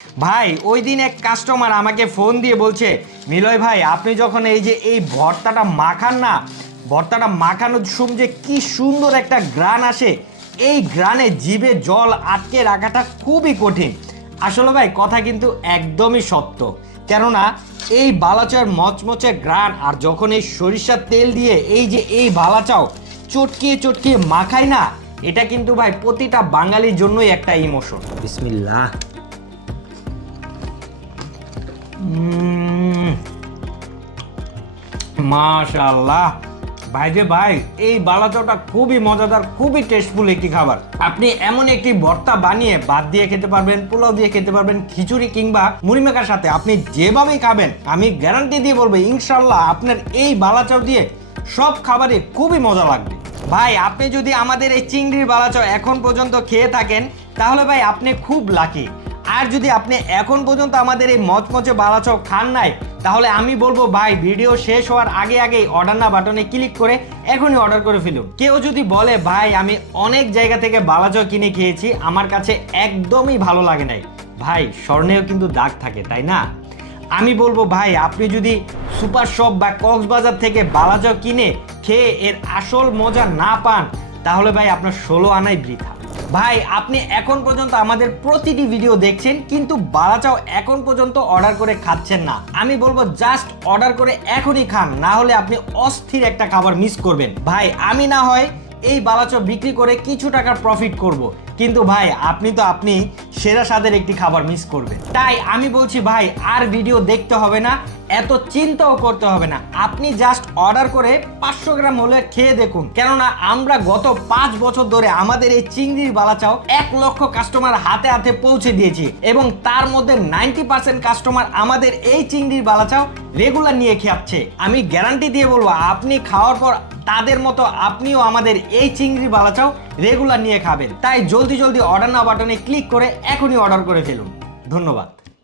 ভাই ওই দিন এক কাস্টমার আমাকে ফোন দিয়ে বলছে, নিলয় ভাই আপনি যখন এই যে এই ভর্তাটা মাখান না, ভর্তাটা মাখানোর সময় যে কি সুন্দর একটা ঘ্রাণ আসে, এই ঘ্রাণে জিভে জল আটকে রাখাটা খুবই কঠিন। আসলে ভাই কথা কিন্তু একদমই সত্য, কেননা এই বালাচাওয়ের মচমচে ঘ্রাণ আর যখন এই সরিষার তেল দিয়ে এই যে এই বালাচাও চটকিয়ে চটকিয়ে মাখাই না, এটা কিন্তু ভাই প্রতিটা বাঙালির জন্যই একটা ইমোশন। বিসমিল্লাহ। মাশাআল্লাহ ভাই যে ভাই, এই বালাচাওটা খুবই মজাদার, খুবই টেস্টফুল একটি খাবার। আপনি এমন একটি ভর্তা বানিয়ে ভাত দিয়ে খেতে পারবেন, পোলাও দিয়ে খেতে পারবেন, খিচুড়ি কিংবা মুড়ি মাখার সাথে আপনি যেভাবেই খাবেন, আমি গ্যারান্টি দিয়ে বলবো ইনশাল্লাহ আপনার এই বালাচাও দিয়ে সব খাবারে খুবই মজা লাগবে। ভাই আপনি যদি আমাদের এই চিংড়ির বালাচাও এখন পর্যন্ত খেয়ে থাকেন তাহলে ভাই আপনি খুব লাকি। আর যদি আপনি এখন পর্যন্ত আমাদের এই মচমচে বালাচাও খান নাই, তাহলে আমি বলবো ভাই ভিডিও শেষ হওয়ার আগে আগেই অর্ডার না বাটনে ক্লিক করে এখনই অর্ডার করে ফেলুন। কেউ যদি বলে ভাই আমি অনেক জায়গা থেকে বালাচাও কিনে খেয়েছি, আমার কাছে একদমই ভালো লাগে নাই, ভাই স্বর্ণেও কিন্তু দাগ থাকে, তাই না? আমি বলবো ভাই আপনি যদি সুপার শপ বা কক্সবাজার থেকে বালাচাও কিনে খেয়ে এর আসল মজা না পান, তাহলে ভাই আপনার 16 আনাই বৃথা। ভাই আপনি এখন পর্যন্ত আমাদের প্রতিটি ভিডিও দেখছেন কিন্তু বালাচাও এখন পর্যন্ত অর্ডার করে খাচ্ছেন না, আমি বলবো জাস্ট অর্ডার করে এখনই খান, না হলে আপনি অস্থির একটা খাবার মিস করবেন। ভাই আমি না হয় এই বালাচাও বিক্রি করে কিছু টাকার প্রফিট করব, কিন্তু ভাই আপনি তো আপনি সেরা স্বাদের একটি খাবার মিস করবেন। তাই আমি বলছি ভাই আর ভিডিও দেখতে হবে না, এত চিন্তাও করতে হবে না, আপনি জাস্ট অর্ডার করে 500 গ্রাম হলে খেয়ে দেখুন। কেননা আমরা গত 5 বছর ধরে আমাদের এই চিংড়ির বালাচাও 1 লক্ষ কাস্টমার হাতে হাতে পৌঁছে দিয়েছি, এবং তার মধ্যে 90% কাস্টমার আমাদের এই চিংড়ির বালাচাও রেগুলার নিয়ে খাচ্ছে। আমি গ্যারান্টি দিয়ে বলবো আপনি খাওয়ার পর তাদের মতো আপনিও আমাদের এই চিংড়ির বালাচাও রেগুলার নিয়ে খাবেন। তাই জলদি জলদি অর্ডার নাও বাটনে ক্লিক করে এখনই অর্ডার করে ফেলুন। ধন্যবাদ।